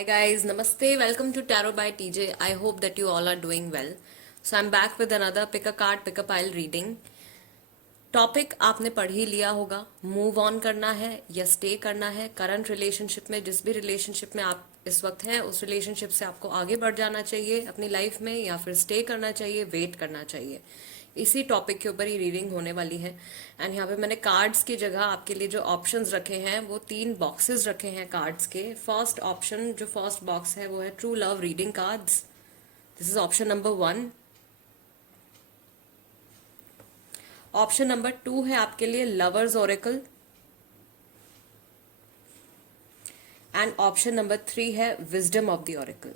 Hi guys, Namaste. Welcome to Tarot by TJ. I hope that you all are doing well. So I'm back with another pick a card, pick a pile reading. Topic आपने पढ़ ही लिया होगा, move on करना है या stay करना है current relationship में। जिस भी रिलेशनशिप में आप इस वक्त हैं उस रिलेशनशिप से आपको आगे बढ़ जाना चाहिए अपनी लाइफ में, या फिर स्टे करना चाहिए, वेट करना चाहिए। इसी टॉपिक के ऊपर ही रीडिंग होने वाली है। एंड यहाँ पे मैंने कार्ड्स की जगह आपके लिए जो ऑप्शंस रखे हैं वो 3 बॉक्सेस रखे हैं कार्ड्स के। फर्स्ट ऑप्शन, जो फर्स्ट बॉक्स है वो है true love reading cards. This is option number 1। Option number 2 है आपके लिए lovers oracle. And option number 3 है wisdom of the oracle.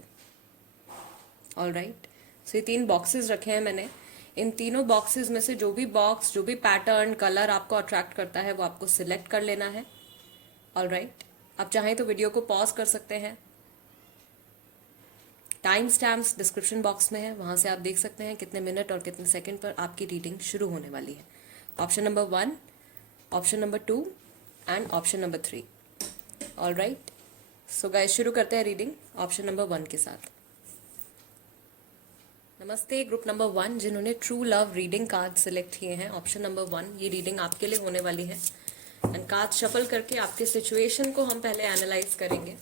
All right, so ये 3 बॉक्सेस रखे हैं मैंने। इन तीनों बॉक्सेस में से जो भी बॉक्स, जो भी पैटर्न, कलर आपको अट्रैक्ट करता है वो आपको सिलेक्ट कर लेना है। ऑल राइट, आप चाहें तो वीडियो को पॉज कर सकते हैं। टाइम स्टैम्प्स डिस्क्रिप्शन बॉक्स में है, वहां से आप देख सकते हैं कितने मिनट और कितने सेकंड पर आपकी रीडिंग शुरू होने वाली है। Option number 1, option number 2 and option number 3। All right, so guys शुरू करते हैं रीडिंग ऑप्शन नंबर 1 के साथ। नमस्ते ग्रुप नंबर 1 जिन्होंने true love reading card select किए हैं, ऑप्शन नंबर 1, ये रीडिंग आपके लिए होने वाली है। एंड कार्ड शफल करके आपके सिचुएशन को हम पहले एनालाइज करेंगे।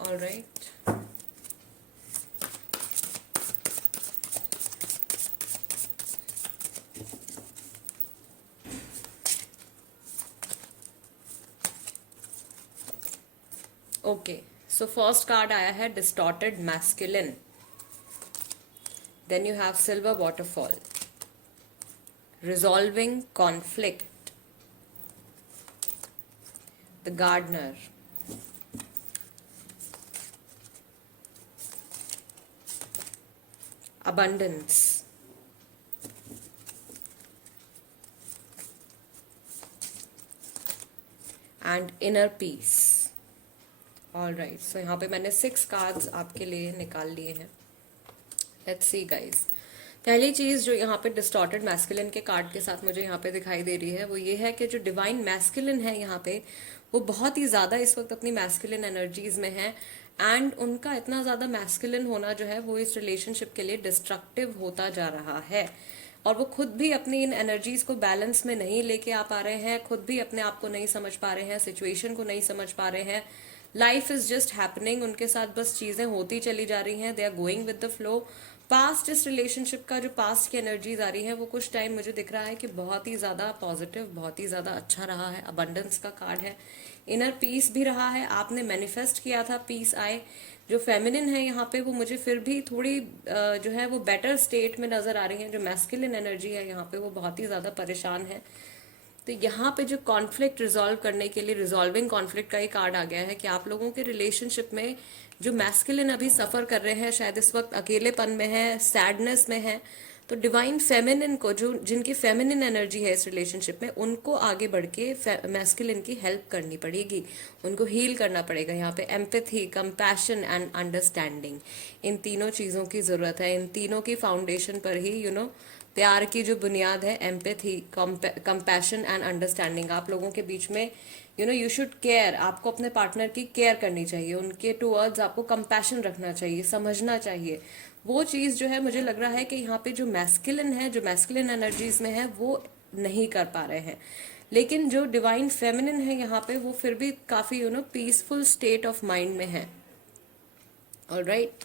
All right, okay, so first card आया है distorted masculine. Then you have silver waterfall, resolving conflict, the gardener, abundance, and inner peace. All right, so यहाँ पे मैंने 6 कार्ड्स आपके लिए निकाल लिए हैं। लेट्स सी गाइस, पहली चीज जो यहाँ पे डिस्टॉर्टेड मैस्कुलिन के कार्ड के साथ मुझे यहाँ पे दिखाई दे रही है वो ये है कि जो डिवाइन मैस्कुलिन है यहाँ पे वो बहुत ही ज्यादा इस वक्त अपनी मैस्कुलिन एनर्जीज में है। एंड उनका इतना ज्यादा मैस्कुलिन होना जो है वो इस रिलेशनशिप के लिए डिस्ट्रक्टिव होता जा रहा है। और वो खुद भी अपनी इन एनर्जीज को बैलेंस में नहीं लेके आ पा रहे हैं, खुद भी अपने आप को नहीं समझ पा रहे हैं, सिचुएशन को नहीं समझ पा रहे हैं। लाइफ इज जस्ट हैपनिंग, उनके साथ बस चीजें होती चली जा रही हैं, they are going with the flow. Past इस रिलेशनशिप का जो पास्ट की एनर्जीज आ रही है वो कुछ टाइम मुझे दिख रहा है कि बहुत ही ज्यादा पॉजिटिव, बहुत ही ज्यादा अच्छा रहा है। अबंडेंस का कार्ड है, इनर पीस भी रहा है, आपने मैनिफेस्ट किया था पीस आए। जो फेमिनिन है यहाँ पे वो मुझे फिर भी थोड़ी जो है वो बेटर स्टेट में नजर आ रही है। जो मैस्कुलिन एनर्जी है यहाँ पे वो बहुत ही ज्यादा परेशान है। तो यहाँ पे जो कॉन्फ्लिक्ट रिजॉल्व करने के लिए रिजॉल्विंग कॉन्फ्लिक्ट का ही कार्ड आ गया है कि आप लोगों के रिलेशनशिप में जो मैस्कुलिन अभी सफर कर रहे हैं, शायद इस वक्त अकेलेपन में है, सैडनेस में है, तो डिवाइन फेमिनिन को, जो जिनकी फेमिनिन एनर्जी है इस रिलेशनशिप में, उनको आगे बढ़ के मैस्कुलिन की हेल्प करनी पड़ेगी, उनको हील करना पड़ेगा। यहाँ पे एम्पैथी, कंपैशन एंड अंडरस्टैंडिंग, इन तीनों चीजों की जरूरत है। इन तीनों की फाउंडेशन पर ही प्यार की जो बुनियाद है, एम्पैथी, कंपैशन एंड अंडरस्टैंडिंग, आप लोगों के बीच में यू शुड केयर, आपको अपने पार्टनर की केयर करनी चाहिए, उनके टूवर्ड्स आपको कंपैशन रखना चाहिए, समझना चाहिए। वो चीज जो है मुझे लग रहा है कि यहाँ पे जो मैस्कुलिन है, जो मैस्कुलिन एनर्जीज में है, वो नहीं कर पा रहे हैं। लेकिन जो डिवाइन फेमिनिन है यहाँ पे वो फिर भी काफी पीसफुल स्टेट ऑफ माइंड में है। ऑलराइट,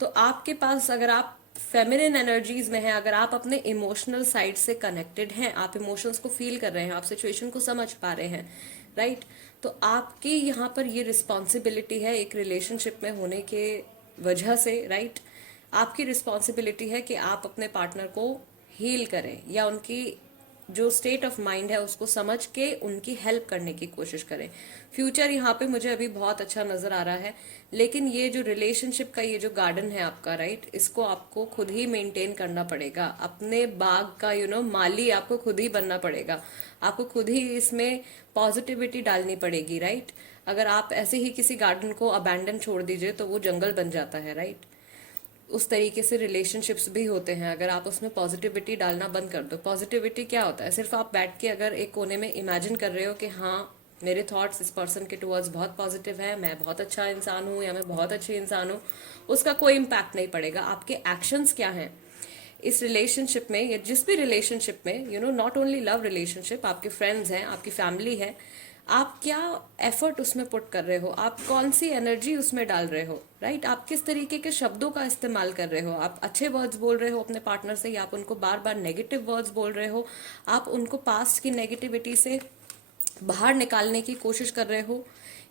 तो आपके पास अगर आप फेमिनिन एनर्जीज में हैं, अगर आप अपने इमोशनल साइड से कनेक्टेड हैं, आप इमोशंस को फील कर रहे हैं, आप सिचुएशन को समझ पा रहे हैं, राइट, तो आपकी यहाँ पर ये रिस्पॉन्सिबिलिटी है एक रिलेशनशिप में होने के वजह से, राइट, आपकी रिस्पॉन्सिबिलिटी है कि आप अपने पार्टनर को हील करें या उनकी जो स्टेट ऑफ माइंड है उसको समझ के उनकी हेल्प करने की कोशिश करें। फ्यूचर यहाँ पे मुझे अभी बहुत अच्छा नजर आ रहा है, लेकिन ये जो रिलेशनशिप का ये जो गार्डन है आपका, राइट, इसको आपको खुद ही मेंटेन करना पड़ेगा। अपने बाग का माली आपको खुद ही बनना पड़ेगा, आपको खुद ही इसमें पॉजिटिविटी डालनी पड़ेगी, राइट। अगर आप ऐसे ही किसी गार्डन को अबैंडन छोड़ दीजिए तो वो जंगल बन जाता है, राइट। उस तरीके से रिलेशनशिप्स भी होते हैं, अगर आप उसमें पॉजिटिविटी डालना बंद कर दो। पॉजिटिविटी क्या होता है? सिर्फ आप बैठ के अगर एक कोने में इमेजिन कर रहे हो कि हाँ मेरे थॉट्स इस पर्सन के टुवर्ड्स बहुत पॉजिटिव है, मैं बहुत अच्छा इंसान हूँ या मैं बहुत अच्छी इंसान हूँ, उसका कोई इम्पैक्ट नहीं पड़ेगा। आपके एक्शंस क्या हैं इस रिलेशनशिप में या जिस भी रिलेशनशिप में, you know, not only love relationship, आपके फ्रेंड्स हैं, आपकी फैमिली है, आप क्या एफर्ट उसमें पुट कर रहे हो, आप कौन सी एनर्जी उसमें डाल रहे हो, राइट? आप किस तरीके के शब्दों का इस्तेमाल कर रहे हो, आप अच्छे वर्ड्स बोल रहे हो अपने पार्टनर से या आप उनको बार बार नेगेटिव वर्ड्स बोल रहे हो, आप उनको पास्ट की नेगेटिविटी से बाहर निकालने की कोशिश कर रहे हो,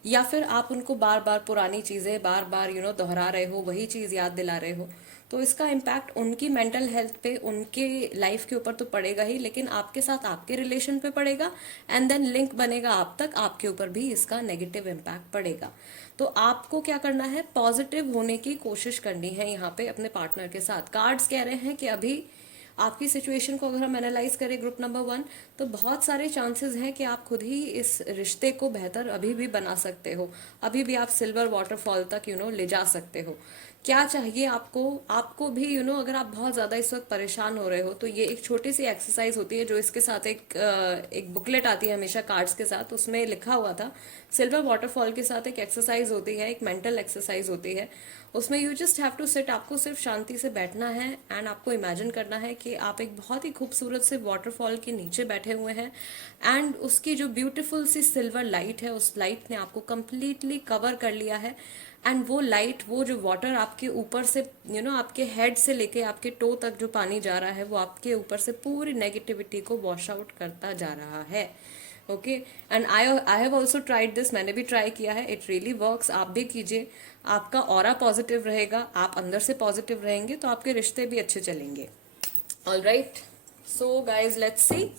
या फिर आप उनको बार बार पुरानी चीजें बार बार दोहरा रहे हो, वही चीज याद दिला रहे हो। तो इसका इम्पैक्ट उनकी मेंटल हेल्थ पे, उनके लाइफ के ऊपर तो पड़ेगा ही, लेकिन आपके साथ आपके रिलेशन पे पड़ेगा, एंड देन लिंक बनेगा आप तक, आपके ऊपर भी इसका नेगेटिव इम्पैक्ट पड़ेगा। तो आपको क्या करना है, पॉजिटिव होने की कोशिश करनी है यहाँ पे अपने पार्टनर के साथ। कार्ड्स कह रहे हैं कि अभी आपकी सिचुएशन को अगर हम एनालाइज करें ग्रुप नंबर 1, तो बहुत सारे चांसेस हैं कि आप खुद ही इस रिश्ते को बेहतर अभी भी बना सकते हो, अभी भी आप सिल्वर वाटरफॉल तक ले जा सकते हो। क्या चाहिए आपको, आपको भी अगर आप बहुत ज्यादा इस वक्त परेशान हो रहे हो, तो ये एक छोटी सी एक्सरसाइज होती है जो इसके साथ एक बुकलेट आती है हमेशा कार्ड्स के साथ, उसमें लिखा हुआ था सिल्वर वाटरफॉल के साथ एक एक्सरसाइज होती है, एक मेंटल एक्सरसाइज होती है। उसमें you just have to sit, आपको सिर्फ शांति से बैठना है एंड आपको इमेजिन करना है कि आप एक बहुत ही खूबसूरत से वाटरफॉल के नीचे बैठे हुए हैं, एंड उसकी जो ब्यूटीफुल सी सिल्वर लाइट है, उस लाइट ने आपको कंप्लीटली कवर कर लिया है, एंड वो लाइट, वो जो वाटर आपके ऊपर से आपके हेड से लेके आपके टो तक जो पानी जा रहा है, वो आपके ऊपर से पूरी नेगेटिविटी को वॉश आउट करता जा रहा है। Okay, and I have also tried this, मैंने भी ट्राई किया है, इट रियली वर्क्स। आप भी कीजिए, आपका ऑरा पॉजिटिव रहेगा, आप अंदर से पॉजिटिव रहेंगे तो आपके रिश्ते भी अच्छे चलेंगे। All right, so guys let's सी,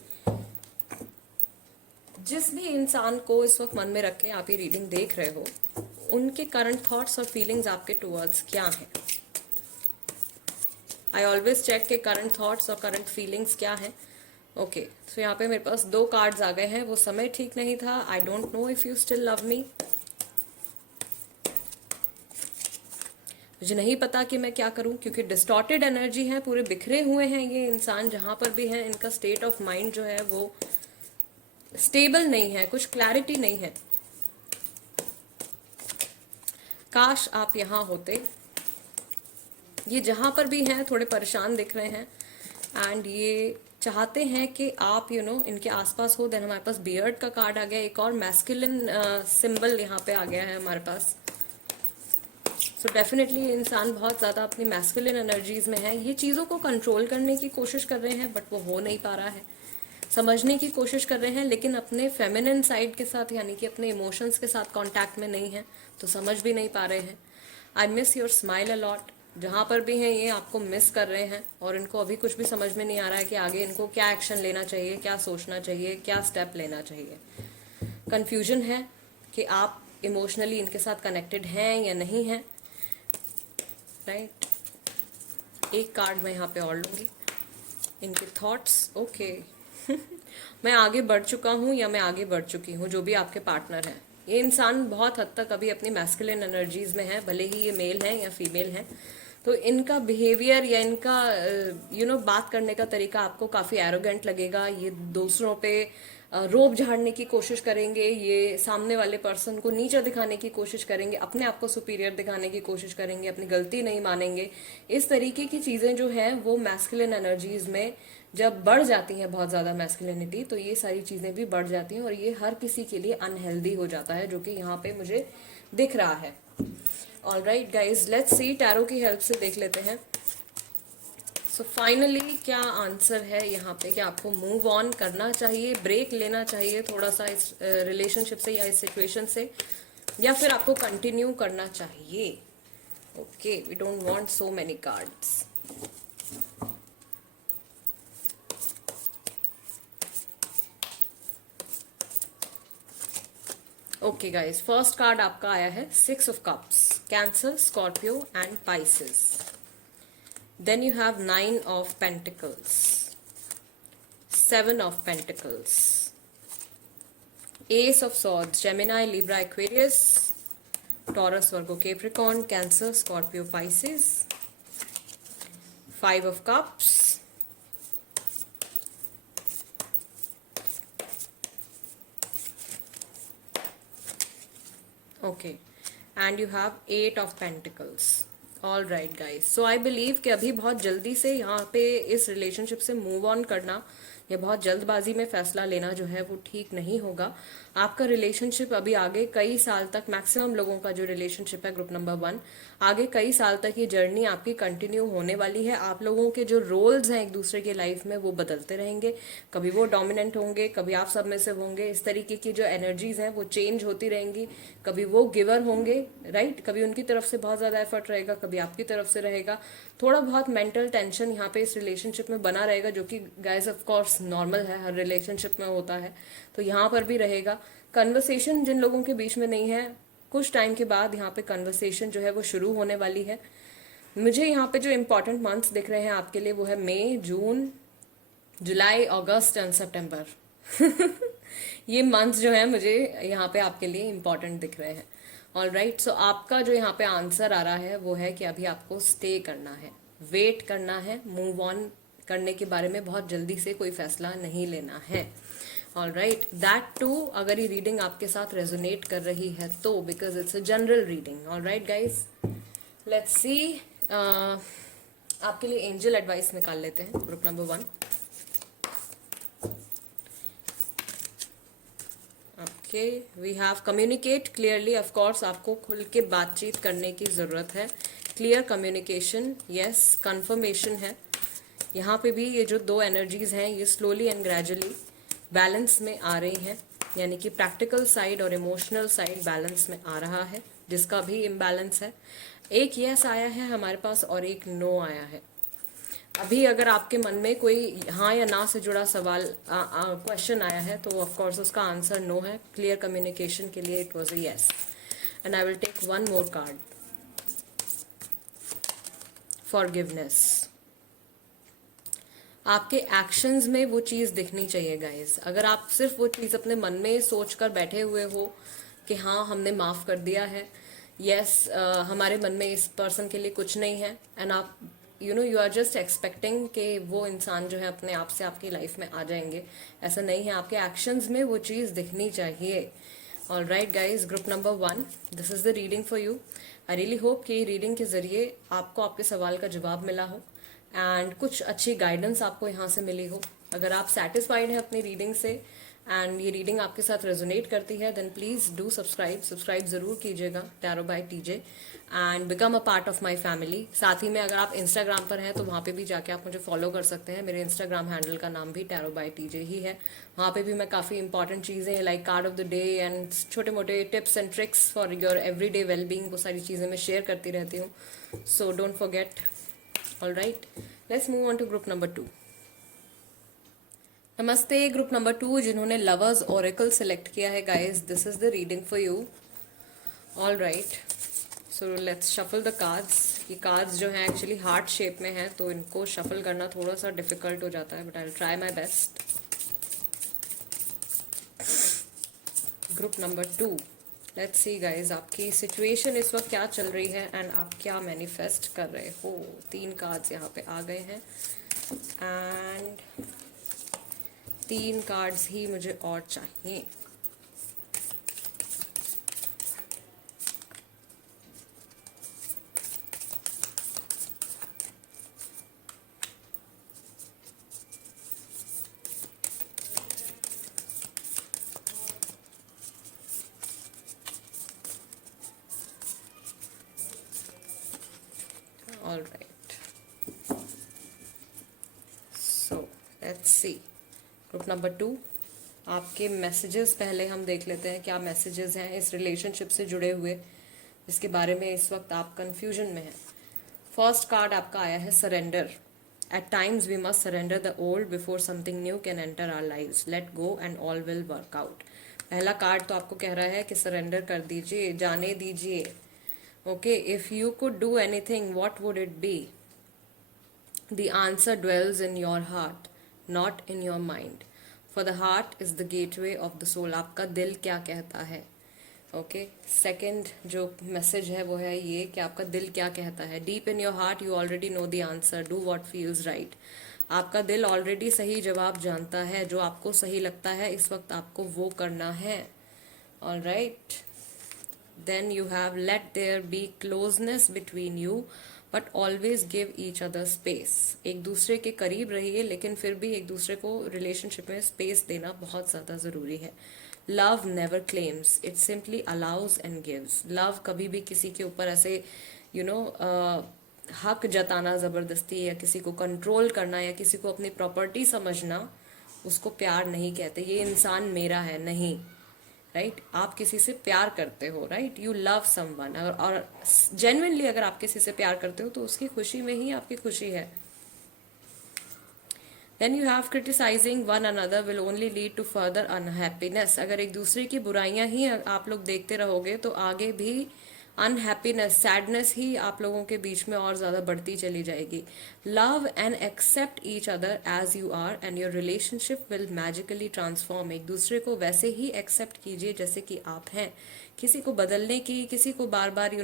जिस भी इंसान को इस वक्त मन में रख के आप ये रीडिंग देख रहे हो, उनके करंट थॉट्स और फीलिंग्स आपके टुवर्ड्स क्या हैं। आई ऑलवेज चेक के करंट थॉट्स और करंट फीलिंग्स क्या हैं। ओके, सो यहाँ पे मेरे पास 2 कार्ड्स आ गए हैं। वो समय ठीक नहीं था, I don't know if you still love me, मुझे नहीं पता कि मैं क्या करूं, क्योंकि डिस्टॉर्टेड एनर्जी है, पूरे बिखरे हुए हैं ये इंसान, जहां पर भी है इनका स्टेट ऑफ माइंड जो है वो स्टेबल नहीं है, कुछ क्लैरिटी नहीं है। काश आप यहाँ होते। ये जहां पर भी हैं थोड़े परेशान दिख रहे हैं, एंड ये चाहते हैं कि आप इनके आसपास हो। देन हमारे पास बियर्ड का कार्ड आ गया, एक और मैस्कुलिन सिंबल यहाँ पे आ गया है हमारे पास। सो डेफिनेटली इंसान बहुत ज़्यादा अपनी मैस्कुलिन एनर्जीज में है, ये चीज़ों को कंट्रोल करने की कोशिश कर रहे हैं, बट वो हो नहीं पा रहा है। समझने की कोशिश कर रहे हैं, लेकिन अपने फेमिनिन साइड के साथ, यानी कि अपने इमोशंस के साथ कांटेक्ट में नहीं है, तो समझ भी नहीं पा रहे हैं। I miss your smile a lot, जहाँ पर भी हैं ये आपको मिस कर रहे हैं, और इनको अभी कुछ भी समझ में नहीं आ रहा है कि आगे इनको क्या एक्शन लेना चाहिए, क्या सोचना चाहिए, क्या स्टेप लेना चाहिए। कन्फ्यूजन है कि आप इमोशनली इनके साथ कनेक्टेड हैं या नहीं हैं, राइट? एक कार्ड मैं यहाँ पे और लूँगी, इनके थॉट्स। ओके मैं आगे बढ़ चुका हूँ या मैं आगे बढ़ चुकी हूँ, जो भी आपके पार्टनर हैं, ये इंसान बहुत हद तक अभी अपनी मैस्कुलिन एनर्जीज में है, भले ही ये मेल हैं या फीमेल हैं। तो इनका बिहेवियर या इनका बात करने का तरीका आपको काफ़ी एरोगेंट लगेगा। ये दूसरों पे रोब झाड़ने की कोशिश करेंगे, ये सामने वाले पर्सन को नीचा दिखाने की कोशिश करेंगे, अपने आप को सुपीरियर दिखाने की कोशिश करेंगे, अपनी गलती नहीं मानेंगे। इस तरीके की चीज़ें जो हैं वो मैस्कुलिन एनर्जीज में जब बढ़ जाती हैं, बहुत ज़्यादा मैस्कुलिनिटी, तो ये सारी चीज़ें भी बढ़ जाती हैं और ये हर किसी के लिए अनहेल्दी हो जाता है, जो कि यहाँ पे मुझे दिख रहा है। All right guys, let's C, tarot की हेल्प से देख लेते हैं। सो फाइनली क्या आंसर है यहाँ पे, कि आपको मूव ऑन करना चाहिए, ब्रेक लेना चाहिए थोड़ा सा इस रिलेशनशिप से या इस सिचुएशन से, या फिर आपको कंटिन्यू करना चाहिए। Okay, we don't want so many cards. Okay guys, first card आपका आया है 6 of cups, Cancer, Scorpio and Pisces. Then you have 9 of pentacles, 7 of pentacles, ace of swords, Gemini, Libra, Aquarius, Taurus, Virgo, Capricorn, Cancer, Scorpio, Pisces, 5 of cups, okay, and you have 8 of pentacles. All right guys, so I believe कि अभी बहुत जल्दी से यहाँ पे इस relationship से move on करना या बहुत जल्दबाजी में फैसला लेना जो है वो ठीक नहीं होगा। आपका रिलेशनशिप अभी आगे कई साल तक, मैक्सिमम लोगों का जो रिलेशनशिप है ग्रुप नंबर 1, आगे कई साल तक ये जर्नी आपकी कंटिन्यू होने वाली है। आप लोगों के जो रोल्स हैं एक दूसरे के लाइफ में वो बदलते रहेंगे, कभी वो डोमिनेंट होंगे, कभी आप सबमिसिव होंगे। इस तरीके की जो एनर्जीज हैं वो चेंज होती रहेंगी। कभी वो गिवर होंगे, राइट, कभी उनकी तरफ से बहुत ज़्यादा एफर्ट रहेगा, कभी आपकी तरफ से रहेगा। थोड़ा बहुत मेंटल टेंशन यहाँ पे इस रिलेशनशिप में बना रहेगा, जो कि गाइस ऑफ कोर्स नॉर्मल है, हर रिलेशनशिप में होता है, तो यहाँ पर भी रहेगा। कन्वर्सेशन जिन लोगों के बीच में नहीं है, कुछ टाइम के बाद यहाँ पे कन्वर्सेशन जो है वो शुरू होने वाली है। मुझे यहाँ पे जो इम्पोर्टेंट मंथ्स दिख रहे हैं आपके लिए वो है मई, जून, जुलाई, अगस्त एंड सितंबर। ये मंथ्स जो है मुझे यहाँ पे आपके लिए इम्पोर्टेंट दिख रहे हैं। ऑल राइट, सो आपका जो यहाँ पे आंसर आ रहा है वो है कि अभी आपको स्टे करना है, वेट करना है, मूव ऑन करने के बारे में बहुत जल्दी से कोई फैसला नहीं लेना है। ऑल राइट, दैट टू अगर ये रीडिंग आपके साथ रेजोनेट कर रही है तो, because it's a general reading. All right guys, let's see, आपके लिए एंजल एडवाइस निकाल लेते हैं group number 1। Okay, we have communicate clearly. Of course आपको खुल के बातचीत करने की जरूरत है, क्लियर कम्युनिकेशन, यस, कंफर्मेशन है। यहाँ पे भी ये जो दो एनर्जीज हैं ये स्लोली एंड ग्रेजुअली बैलेंस में आ रही हैं, यानी कि प्रैक्टिकल साइड और इमोशनल साइड बैलेंस में आ रहा है, जिसका भी इम्बैलेंस है। एक यस आया है हमारे पास और एक नो आया है। अभी अगर आपके मन में कोई हाँ या ना से जुड़ा सवाल क्वेश्चन आया है तो ऑफ कोर्स उसका आंसर नो है। क्लियर कम्युनिकेशन के लिए it was a yes. And I will take one more card, forgiveness. आपके एक्शंस में वो चीज़ दिखनी चाहिए गाइस। अगर आप सिर्फ वो चीज़ अपने मन में सोच कर बैठे हुए हो कि हाँ हमने माफ़ कर दिया है, यस, हमारे मन में इस पर्सन के लिए कुछ नहीं है, एंड आप यू आर जस्ट एक्सपेक्टिंग कि वो इंसान जो है अपने आप से आपकी लाइफ में आ जाएंगे, ऐसा नहीं है। आपके एक्शंस में वो चीज़ दिखनी चाहिए। All right guys, group number 1, this is the reading for you. I really hope कि रीडिंग के ज़रिए आपको आपके सवाल का जवाब मिला हो एंड कुछ अच्छी गाइडेंस आपको यहाँ से मिली हो। अगर आप सेटिस्फाइड हैं अपनी रीडिंग से एंड ये रीडिंग आपके साथ रेजोनेट करती है, देन प्लीज़ डू सब्सक्राइब ज़रूर कीजिएगा tarot bye TJ and become a part of my family. साथ ही में अगर आप इंस्टाग्राम पर हैं तो वहाँ पे भी जाके आप मुझे फॉलो कर सकते हैं। मेरे इंस्टाग्राम हैंडल का नाम भी टैरो बाय टीजे ही है। वहाँ पे भी मैं काफ़ी इंपॉर्टेंट चीज़ें like card of the day and छोटे मोटे tips and tricks for your everyday wellbeing, वो सारी चीज़ें मैं शेयर करती रहती हूँ, so don't forget. All right, let's move on to group number 2. नमस्ते ग्रुप नंबर 2 जिन्होंने लवर्स ओरेकल सेलेक्ट किया है guys, this is the reading for you. All right, so let's shuffle the cards. ये cards जो हैं actually heart shape में हैं तो इनको शफल करना थोड़ा सा डिफिकल्ट हो जाता है, but I will try my best. Group number 2, let's see guys आपकी सिचुएशन इस वक्त क्या चल रही है एंड आप क्या मैनिफेस्ट कर रहे हो। 3 कार्ड्स यहाँ पे आ गए हैं एंड 3 कार्ड्स ही मुझे और चाहिए। All right, so let's see group number 2, आपके मैसेजेस पहले हम देख लेते हैं क्या मैसेजेस हैं इस रिलेशनशिप से जुड़े हुए, जिसके बारे में इस वक्त आप कंफ्यूजन में हैं। फर्स्ट कार्ड आपका आया है surrender. At times we must surrender the old before something new can enter our lives, let go and all will work out. पहला कार्ड तो आपको कह रहा है कि सरेंडर कर दीजिए, जाने दीजिए। Okay, if you could do anything what would it be? The answer dwells in your heart, not in your mind. For the heart is the gateway of the soul. आपका दिल क्या कहता है? ओके, सेकेंड जो message है वो है ये कि आपका दिल क्या कहता है। Deep in your heart you already know the answer, do what feels right. आपका दिल ऑलरेडी सही जवाब जानता है, जो आपको सही लगता है इस वक्त आपको वो करना है। All right, Then you have let there be closeness between you, but always give each other space. एक दूसरे के करीब रहिए, लेकिन फिर भी एक दूसरे को रिलेशनशिप में स्पेस देना बहुत ज़्यादा ज़रूरी है. Love never claims, it simply allows and gives. Love कभी भी किसी के ऊपर ऐसे हक जताना ज़बरदस्ती, या किसी को कंट्रोल करना, या किसी को अपनी प्रॉपर्टी समझना, उसको प्यार नहीं कहते. ये इंसान मेरा है, नहीं. राइट आप किसी से प्यार करते हो, राइट, यू लव समवन, और जेन्युइनली अगर आप किसी से प्यार करते हो तो उसकी खुशी में ही आपकी खुशी है. Then you have criticising one another will only lead to further unhappiness. अगर एक दूसरे की बुराइयां ही आप लोग देखते रहोगे तो आगे भी अनहैप्पीनेस, सैडनेस ही आप लोगों के बीच में और ज़्यादा बढ़ती चली जाएगी. Love and accept each other as you are and your relationship will magically transform. एक दूसरे को वैसे ही एक्सेप्ट कीजिए जैसे कि आप हैं. किसी को बदलने की, किसी को बार बार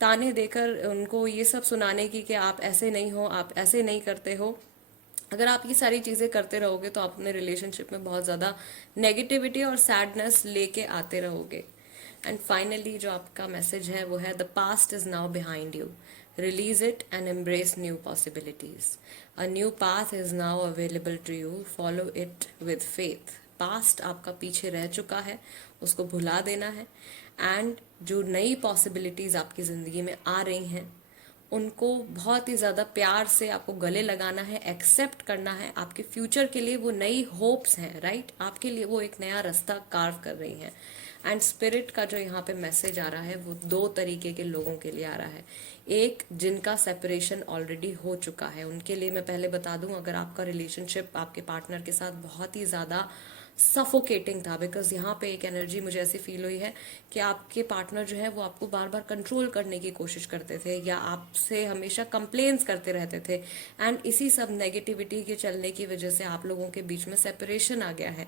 ताने देकर उनको ये सब सुनाने की कि आप ऐसे नहीं हो, आप ऐसे नहीं करते हो, अगर आप ये सारी चीज़ें करते रहोगे तो आप अपने रिलेशनशिप में बहुत ज़्यादा नेगेटिविटी और सैडनेस लेके आते रहोगे. एंड फाइनली जो आपका मैसेज है वो है the past is now behind you, release it and embrace new possibilities. A new path is now available to you, follow it with faith. Past आपका पीछे रह चुका है, उसको भुला देना है. एंड जो नई पॉसिबिलिटीज आपकी ज़िंदगी में आ रही हैं उनको बहुत ही ज़्यादा प्यार से आपको गले लगाना है, एक्सेप्ट करना है. आपके फ्यूचर के लिए वो नई होप्स हैं, राइट, आपके लिए वो एक नया रास्ता कार्व कर रही हैं. एंड स्पिरिट का जो यहाँ पे मैसेज आ रहा है वो दो तरीके के लोगों के लिए आ रहा है. एक जिनका सेपरेशन ऑलरेडी हो चुका है, उनके लिए मैं पहले बता दूं, अगर आपका रिलेशनशिप आपके पार्टनर के साथ बहुत ही ज़्यादा सफोकेटिंग था, बिकॉज यहाँ पे एक एनर्जी मुझे ऐसी फील हुई है कि आपके पार्टनर जो है वो आपको बार बार कंट्रोल करने की कोशिश करते थे, या आपसे हमेशा कंप्लेन्स करते रहते थे. एंड इसी सब नेगेटिविटी के चलने की वजह से आप लोगों के बीच में सेपरेशन आ गया है.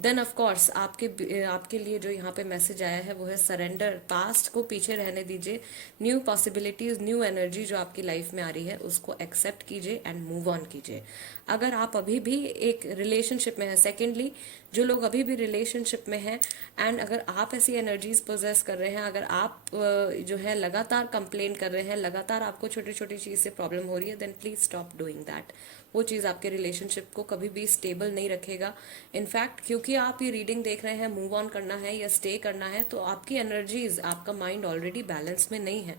देन ऑफ कोर्स आपके लिए जो यहाँ पे मैसेज आया है वो है सरेंडर. पास्ट को पीछे रहने दीजिए, न्यू पॉसिबिलिटीज, न्यू एनर्जी जो आपकी लाइफ में आ रही है उसको एक्सेप्ट कीजिए एंड मूव ऑन कीजिए. अगर आप अभी भी एक रिलेशनशिप में है, सेकेंडली जो लोग अभी भी रिलेशनशिप में हैं, एंड अगर आप ऐसी एनर्जीज पोजेस कर रहे हैं, अगर आप जो है लगातार कंप्लेन कर रहे हैं, लगातार आपको छोटी छोटी चीज़ से प्रॉब्लम हो रही है, then please stop doing that. वो चीज़ आपके रिलेशनशिप को कभी भी स्टेबल नहीं रखेगा. इनफैक्ट क्योंकि आप ये रीडिंग देख रहे हैं, मूव ऑन करना है या स्टे करना है, तो आपकी एनर्जीज, आपका माइंड ऑलरेडी बैलेंस में नहीं है,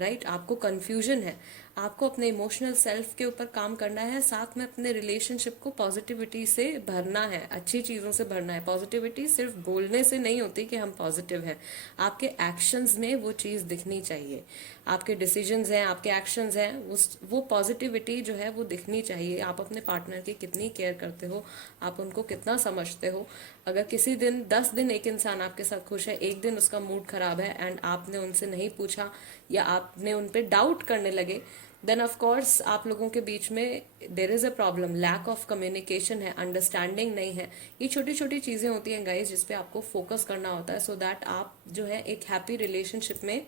राइट. आपको कंफ्यूजन है. आपको अपने इमोशनल सेल्फ के ऊपर काम करना है, साथ में अपने रिलेशनशिप को पॉजिटिविटी से भरना है, अच्छी चीज़ों से भरना है. पॉजिटिविटी सिर्फ बोलने से नहीं होती कि हम पॉजिटिव हैं, आपके एक्शंस में वो चीज़ दिखनी चाहिए. आपके डिसीजंस हैं, आपके एक्शंस हैं, वो पॉजिटिविटी जो है वो दिखनी चाहिए. आप अपने पार्टनर की कितनी केयर करते हो, आप उनको कितना समझते हो. अगर किसी दिन 10 दिन एक इंसान आपके साथ खुश है, एक दिन उसका मूड खराब है, एंड आपने उनसे नहीं पूछा या आपने उन पर डाउट करने लगे, देन ऑफ कोर्स आप लोगों के बीच में there is a problem. Lack of communication है, अंडरस्टैंडिंग नहीं है. ये छोटी छोटी चीज़ें होती हैं गाइज जिसपे आपको फोकस करना होता है, सो दैट आप जो है एक हैप्पी रिलेशनशिप में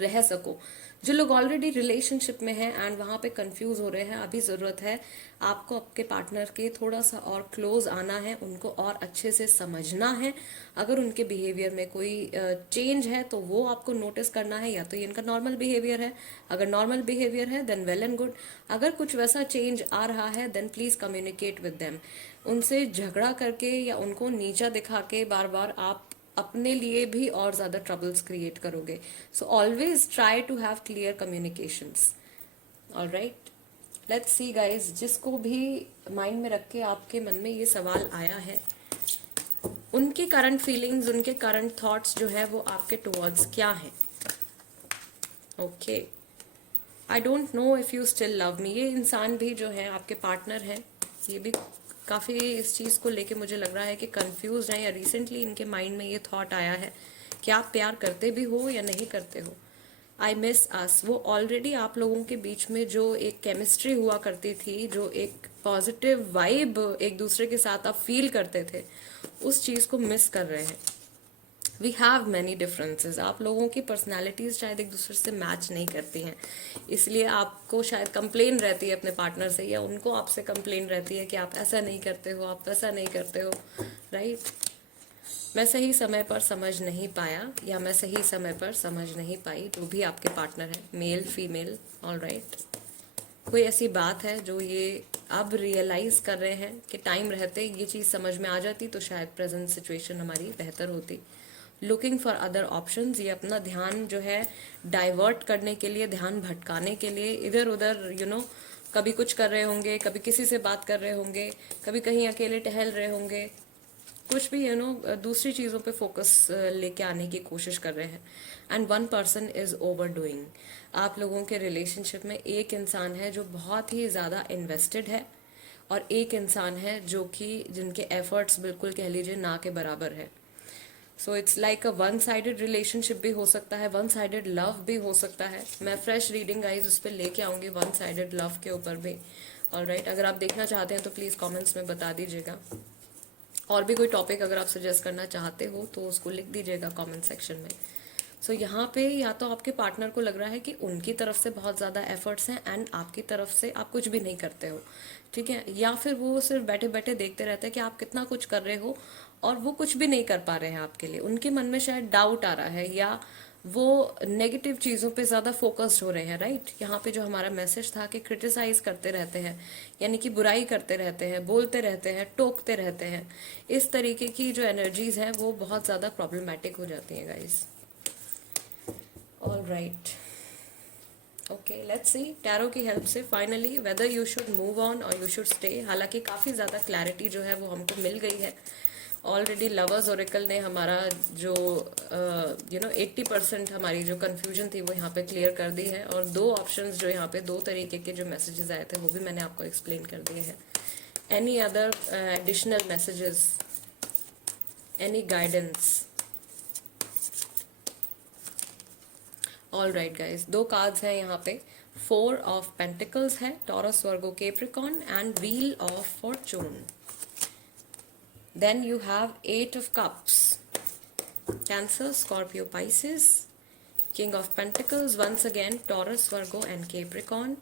रह सको. जो लोग ऑलरेडी रिलेशनशिप में हैं एंड वहाँ पे कंफ्यूज हो रहे हैं, अभी ज़रूरत है आपको आपके पार्टनर के थोड़ा सा और क्लोज आना है, उनको और अच्छे से समझना है. अगर उनके बिहेवियर में कोई चेंज है तो वो आपको नोटिस करना है, या तो ये इनका नॉर्मल बिहेवियर है. अगर नॉर्मल बिहेवियर है देन वेल एंड गुड. अगर कुछ वैसा चेंज आ रहा है then please communicate with them. उनसे झगड़ा करके या उनको नीचा दिखा के बार बार आप अपने लिए भी और ज़्यादा ट्रबल्स क्रिएट करोगे. So always try to have clear communications. Alright, let's see guys, जिसको भी माइंड में रख के आपके मन में ये सवाल आया है, उनकी करंट फीलिंग्स, उनके करंट थॉट्स जो है वो आपके टुवर्ड्स क्या है. Okay, I don't know if you still love me. ये इंसान भी जो है आपके पार्टनर है, ये भी काफ़ी इस चीज़ को लेके मुझे लग रहा है कि कंफ्यूज हैं, या रिसेंटली इनके माइंड में ये थॉट आया है कि आप प्यार करते भी हो या नहीं करते हो. आई मिस अस. वो ऑलरेडी आप लोगों के बीच में जो एक केमिस्ट्री हुआ करती थी, जो एक पॉजिटिव वाइब एक दूसरे के साथ आप फील करते थे, उस चीज़ को मिस कर रहे हैं. We have many differences. आप लोगों की पर्सनैलिटीज़ शायद एक दूसरे से मैच नहीं करती हैं, इसलिए आपको शायद कंप्लेन रहती है अपने पार्टनर से, या उनको आपसे कंप्लेन रहती है कि आप ऐसा नहीं करते हो, आप वैसा नहीं करते हो, राइट. मैं सही समय पर समझ नहीं पाया या मैं सही समय पर समझ नहीं पाई, जो भी आपके पार्टनर है, मेल फीमेल, ऑल राइट, कोई ऐसी बात है जो ये अब रियलाइज कर रहे हैं कि टाइम रहते ये चीज़ समझ में आ जाती तो शायद प्रेजेंट सिचुएशन हमारी बेहतर होती। लुकिंग फॉर अदर ऑप्शंस, ये अपना ध्यान जो है डाइवर्ट करने के लिए, ध्यान भटकाने के लिए इधर उधर कभी कुछ कर रहे होंगे, कभी किसी से बात कर रहे होंगे, कभी कहीं अकेले टहल रहे होंगे, कुछ भी दूसरी चीज़ों पे फोकस लेके आने की कोशिश कर रहे हैं। And one person is over doing. आप लोगों के रिलेशनशिप में एक इंसान है जो बहुत ही ज़्यादा इन्वेस्टेड है और एक इंसान है जो कि जिनके एफर्ट्स बिल्कुल कह लीजिए ना के बराबर है। So it's like a one sided relationship भी हो सकता है, वन साइडेड लव भी हो सकता है। मैं फ्रेश रीडिंग गाइज उस पर लेके आऊँगी वन साइडेड लव के ऊपर भी। ऑलराइट, अगर आप देखना चाहते हैं तो प्लीज़ कॉमेंट्स में बता दीजिएगा। और भी कोई टॉपिक अगर आप सजेस्ट करना चाहते हो तो उसको लिख दीजिएगा कमेंट सेक्शन में। सो यहाँ पे या तो आपके पार्टनर को लग रहा है कि उनकी तरफ से बहुत ज़्यादा एफर्ट्स हैं एंड आपकी तरफ से आप कुछ भी नहीं करते हो, ठीक है, या फिर वो सिर्फ बैठे बैठे देखते रहते हैं कि आप कितना कुछ कर रहे हो और वो कुछ भी नहीं कर पा रहे हैं आपके लिए। उनके मन में शायद डाउट आ रहा है या वो नेगेटिव चीज़ों पे ज़्यादा फोकस्ड हो रहे हैं, राइट। यहाँ पे जो हमारा मैसेज था कि क्रिटिसाइज करते रहते हैं, यानी कि बुराई करते रहते हैं, बोलते रहते हैं, टोकते रहते हैं, इस तरीके की जो एनर्जीज हैं वो बहुत ज़्यादा प्रॉब्लमेटिक हो जाती हैं guys. All right, okay, let's see tarot की हेल्प से finally whether you should move on और यू शुड स्टे। हालांकि काफ़ी ज़्यादा क्लैरिटी जो है वो हमको मिल गई है ऑलरेडी। लवर्स ओरेकल ने हमारा जो 80% हमारी जो कन्फ्यूजन थी वो यहाँ पे क्लियर कर दी है, और दो ऑप्शंस जो यहाँ पे दो तरीके के जो मैसेजेस आए थे वो भी मैंने आपको एक्सप्लेन कर दिए हैं। Any other additional messages, any guidance? All right guys, दो कार्ड्स हैं यहाँ पे। 4 ऑफ पेंटिकल्स है, taurus, Virgo, Capricorn and wheel of Fortune. Then you have 8 of Cups, Cancer, Scorpio, Pisces, King of Pentacles, once again Taurus, Virgo and Capricorn,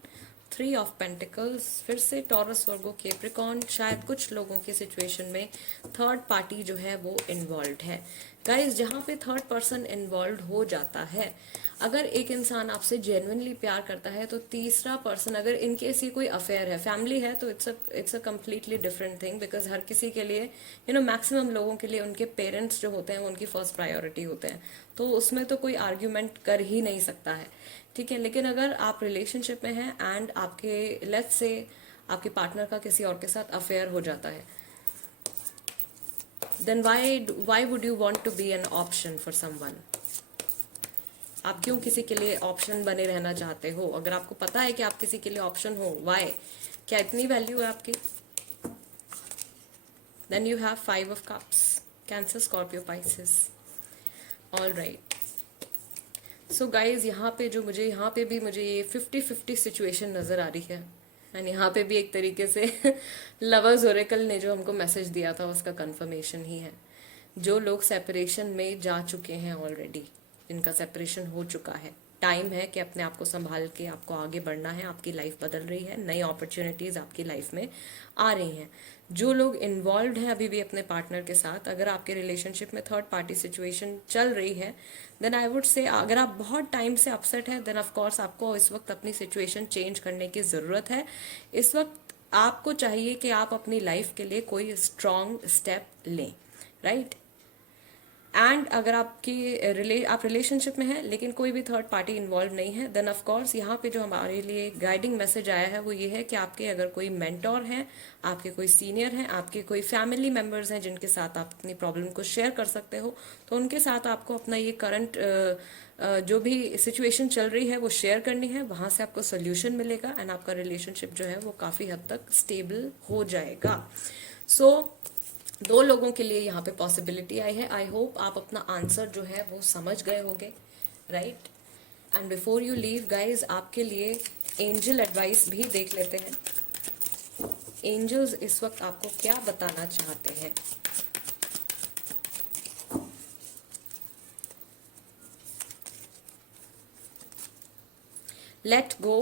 3 of Pentacles, फिर से Taurus, Virgo, Capricorn। शायद कुछ लोगों की situation में third party जो है वो इन्वॉल्व है गाइज। जहाँ पे थर्ड पर्सन इन्वॉल्व हो जाता है, अगर एक इंसान आपसे जेन्युइनली प्यार करता है तो तीसरा पर्सन, अगर इनकेस ये कोई अफेयर है, फैमिली है, तो it's a completely different thing. Because हर किसी के लिए मैक्सिमम लोगों के लिए उनके पेरेंट्स जो होते हैं वो उनकी फर्स्ट प्रायोरिटी होते हैं, तो उसमें तो कोई आर्ग्यूमेंट कर ही नहीं सकता है, ठीक है। लेकिन अगर आप रिलेशनशिप में हैं एंड आपके लेट्स से आपके पार्टनर का किसी और के साथ अफेयर हो जाता है, then why would you want to be an option for someone? आप क्यों किसी के लिए ऑप्शन बने रहना चाहते हो? अगर आपको पता है कि आप किसी के लिए ऑप्शन हो, वाई? क्या इतनी वैल्यू है आपकी? Then you have 5 of cups, Cancer, Scorpio, Pisces. All right, so guys यहाँ पे भी मुझे ये 50-50 सिचुएशन नजर आ रही है। एंड यहाँ पे भी एक तरीके से लवर्स ओरेकल ने जो हमको मैसेज दिया था उसका कंफर्मेशन ही है। जो लोग सेपरेशन में जा चुके हैं ऑलरेडी, जिनका सेपरेशन हो चुका है, टाइम है कि अपने आप को संभाल के आपको आगे बढ़ना है। आपकी लाइफ बदल रही है, नई अपॉर्चुनिटीज आपकी लाइफ में आ रही हैं। जो लोग इन्वॉल्व हैं अभी भी अपने पार्टनर के साथ, अगर आपके रिलेशनशिप में थर्ड पार्टी सिचुएशन चल रही है, देन आई वुड से अगर आप बहुत टाइम से अपसेट है, देन ऑफ कोर्स आपको इस वक्त अपनी सिचुएशन चेंज करने की ज़रूरत है। इस वक्त आपको चाहिए कि आप अपनी लाइफ के लिए कोई स्ट्रॉन्ग स्टेप लें, राइट। एंड अगर आप रिलेशनशिप में हैं लेकिन कोई भी थर्ड पार्टी इन्वॉल्व नहीं है, देन ऑफ कोर्स यहाँ पे जो हमारे लिए गाइडिंग मैसेज आया है वो ये है कि आपके अगर कोई मेंटोर हैं, आपके कोई सीनियर हैं, आपके कोई फैमिली मेंबर्स हैं जिनके साथ आप अपनी प्रॉब्लम को शेयर कर सकते हो, तो उनके साथ आपको अपना ये करंट जो भी सिचुएशन चल रही है वो शेयर करनी है। वहाँ से आपको सोल्यूशन मिलेगा एंड आपका रिलेशनशिप जो है वो काफ़ी हद तक स्टेबल हो जाएगा। सो दो लोगों के लिए यहाँ पे पॉसिबिलिटी आई है। आई होप आप अपना आंसर जो है वो समझ गए होंगे, right. And before you leave guys, आपके लिए एंजल एडवाइस भी देख लेते हैं। एंजल्स इस वक्त आपको क्या बताना चाहते हैं? लेट गो,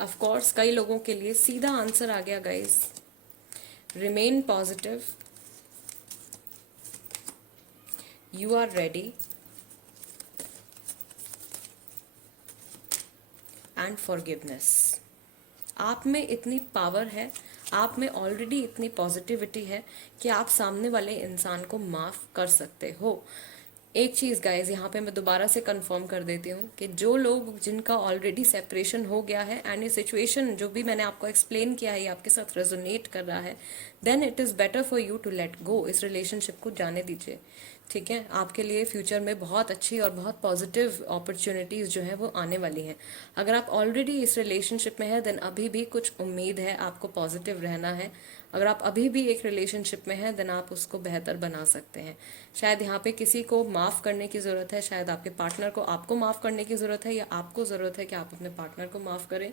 ऑफ कोर्स कई लोगों के लिए सीधा आंसर आ गया guys. Remain positive, you are ready and forgiveness. आप में इतनी पावर है, आप में ऑलरेडी इतनी पॉजिटिविटी है कि आप सामने वाले इंसान को माफ कर सकते हो। एक चीज़ गाइज यहाँ पे मैं दोबारा से कंफर्म कर देती हूँ कि जो लोग जिनका ऑलरेडी सेपरेशन हो गया है एंड ये सिचुएशन जो भी मैंने आपको एक्सप्लेन किया है ये आपके साथ रेजोनेट कर रहा है, then it is better for you to let go. इस रिलेशनशिप को जाने दीजिए, ठीक है। आपके लिए फ्यूचर में बहुत अच्छी और बहुत पॉजिटिव अपॉर्चुनिटीज़ जो है वो आने वाली हैं। अगर आप ऑलरेडी इस रिलेशनशिप में है देन अभी भी कुछ उम्मीद है, आपको पॉजिटिव रहना है। अगर आप अभी भी एक रिलेशनशिप में हैं देन आप उसको बेहतर बना सकते हैं। शायद यहाँ पे किसी को माफ़ करने की ज़रूरत है, शायद आपके पार्टनर को आपको माफ़ करने की ज़रूरत है, या आपको ज़रूरत है कि आप अपने पार्टनर को माफ़ करें।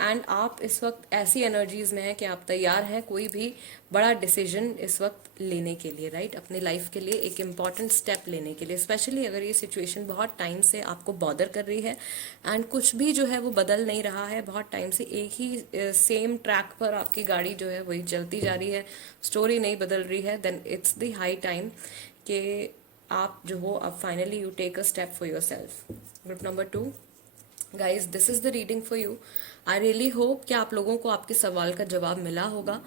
एंड आप इस वक्त ऐसी एनर्जीज़ में हैं कि आप तैयार हैं कोई भी बड़ा डिसीजन इस वक्त लेने के लिए, राइट। अपनी लाइफ के लिए एक इम्पॉर्टेंट स्टेप लेने के लिए, स्पेशली अगर ये सिचुएशन बहुत टाइम से आपको बॉदर कर रही है एंड कुछ भी जो है वो बदल नहीं रहा है, बहुत टाइम से एक ही सेम ट्रैक पर आपकी गाड़ी जो है वही चलती जा रही है, स्टोरी नहीं बदल रही है, then it's the high time कि आप जो हो अब finally you take a step for yourself. Group number 2 guys, this is the reading for you. I really hope कि आप लोगों को आपके सवाल का जवाब मिला होगा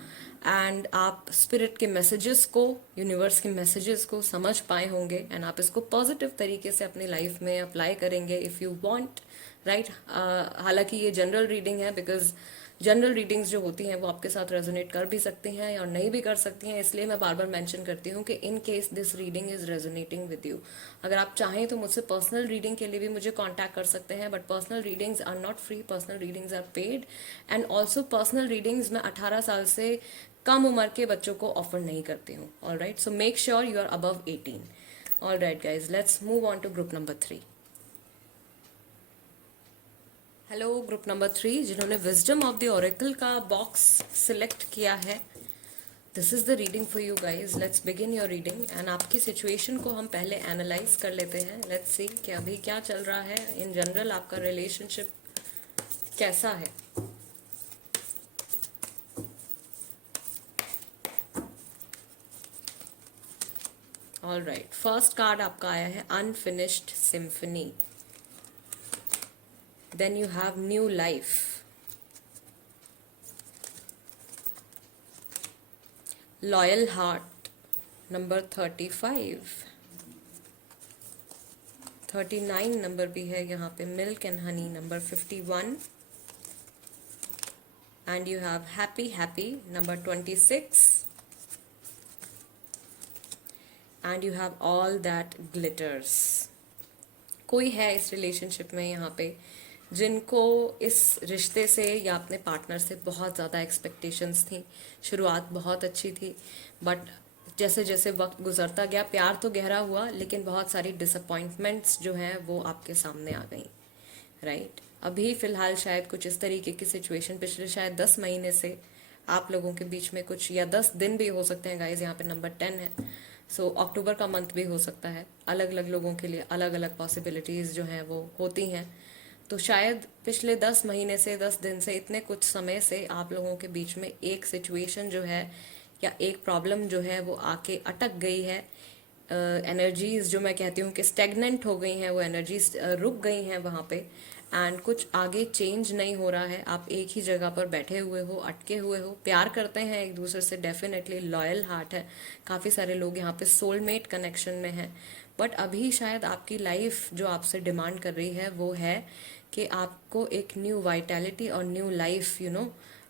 एंड आप स्पिरिट के मैसेजेस को, यूनिवर्स के मैसेजेस को समझ पाए होंगे एंड आप इसको पॉजिटिव तरीके से अपनी लाइफ में अप्लाई करेंगे इफ़ यू वांट, राइट। हालांकि ये जनरल रीडिंग है, बिकॉज जनरल रीडिंग्स जो होती हैं वो आपके साथ रेजोनेट कर भी सकती हैं और नहीं भी कर सकती हैं, इसलिए मैं बार बार मेंशन करती हूँ कि in case this reading is resonating with you, अगर आप चाहें तो मुझसे पर्सनल रीडिंग के लिए भी मुझे कांटेक्ट कर सकते हैं, but personal readings are not free, personal readings are paid. And also personal readings मैं 18 साल से कम उम्र के बच्चों को ऑफर नहीं करती हूँ। All right, so make sure you are above 18। All right guys, let's move on to group number 3। Hello group number 3, जिन्होंने विजडम ऑफ द ओरेकल का बॉक्स सिलेक्ट किया है, this is the reading for you guys. Let's begin your reading and आपकी situation को हम पहले analyse कर लेते हैं। लेट्स सी कि अभी क्या चल रहा है, इन जनरल आपका रिलेशनशिप कैसा है। ऑल राइट, फर्स्ट कार्ड आपका आया है unfinished symphony, then you have new life, loyal heart number 35, 39 number भी है यहाँ पे, milk and honey number 51, and you have happy happy number 26, and you have all that glitters. कोई है इस रिलेशनशिप में यहाँ पे जिनको इस रिश्ते से या अपने पार्टनर से बहुत ज़्यादा एक्सपेक्टेशंस थी, शुरुआत बहुत अच्छी थी, बट जैसे जैसे वक्त गुजरता गया प्यार तो गहरा हुआ लेकिन बहुत सारी डिसअपॉइंटमेंट्स जो हैं वो आपके सामने आ गई, राइट। अभी फ़िलहाल शायद कुछ इस तरीके की सिचुएशन पिछले शायद 10 महीने से आप लोगों के बीच में कुछ, या 10 दिन भी हो सकते हैं गाइज, यहाँ पे नंबर 10 है, सो अक्टूबर का मंथ भी हो सकता है। अलग अलग लोगों के लिए अलग अलग पॉसिबिलिटीज़ जो हैं वो होती हैं। तो शायद पिछले 10 महीने से, 10 दिन से, इतने कुछ समय से आप लोगों के बीच में एक सिचुएशन जो है या एक प्रॉब्लम जो है वो आके अटक गई है। एनर्जीज जो मैं कहती हूँ कि स्टेगनेंट हो गई हैं, वो एनर्जीज रुक गई हैं वहाँ पे, एंड कुछ आगे चेंज नहीं हो रहा है। आप एक ही जगह पर बैठे हुए हो, अटके हुए हो। प्यार करते हैं एक दूसरे से, डेफिनेटली लॉयल हार्ट है, काफ़ी सारे लोग यहाँ पे सोलमेट कनेक्शन में हैं, बट अभी शायद आपकी लाइफ जो आपसे डिमांड कर रही है वो है कि आपको एक न्यू वाइटैलिटी और न्यू लाइफ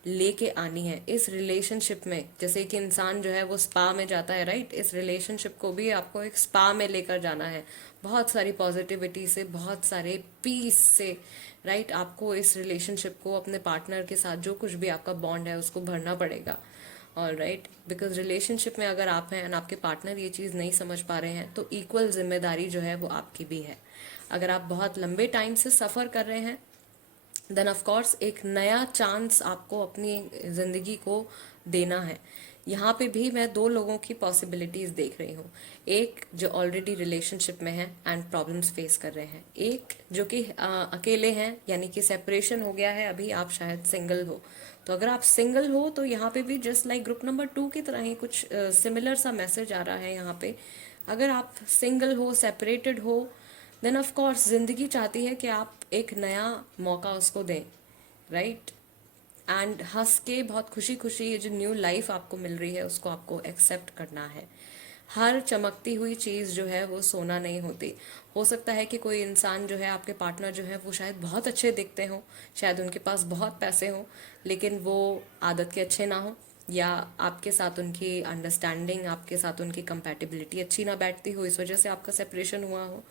लेके आनी है इस रिलेशनशिप में। जैसे कि इंसान जो है वो स्पा में जाता है, राइट, इस रिलेशनशिप को भी आपको एक स्पा में लेकर जाना है, बहुत सारी पॉजिटिविटी से, बहुत सारे पीस से, राइट। आपको इस रिलेशनशिप को अपने पार्टनर के साथ जो कुछ भी आपका बॉन्ड है उसको भरना पड़ेगा, ऑल राइट। बिकॉज रिलेशनशिप में अगर आप हैं एंड आपके पार्टनर ये चीज़ नहीं समझ पा रहे हैं तो इक्वल जिम्मेदारी जो है वो आपकी भी है। अगर आप बहुत लंबे टाइम से सफ़र कर रहे हैं देन ऑफ कोर्स एक नया चांस आपको अपनी ज़िंदगी को देना है। यहाँ पे भी मैं दो लोगों की पॉसिबिलिटीज़ देख रही हूँ, एक जो ऑलरेडी रिलेशनशिप में है एंड प्रॉब्लम्स फेस कर रहे हैं, एक जो कि अकेले हैं, यानी कि सेपरेशन हो गया है, अभी आप शायद सिंगल हो। तो अगर आप सिंगल हो तो यहाँ पे भी जस्ट लाइक ग्रुप नंबर 2 की तरह ही कुछ सिमिलर सा मैसेज आ रहा है यहाँ पे। अगर आप सिंगल हो, सेपरेटेड हो, देन ऑफ कोर्स जिंदगी चाहती है कि आप एक नया मौका उसको दें, राइट। एंड हंस के बहुत खुशी खुशी ये जो न्यू लाइफ आपको मिल रही है उसको आपको एक्सेप्ट करना है। हर चमकती हुई चीज़ जो है वो सोना नहीं होती। हो सकता है कि कोई इंसान जो है, आपके पार्टनर जो है, वो शायद बहुत अच्छे दिखते हों, शायद उनके पास बहुत पैसे हों, लेकिन वो आदत के अच्छे ना हो, या आपके साथ उनकी अंडरस्टैंडिंग, आपके साथ उनकी कंपैटिबिलिटी अच्छी ना बैठती हो, इस वजह से आपका सेपरेशन हुआ हो,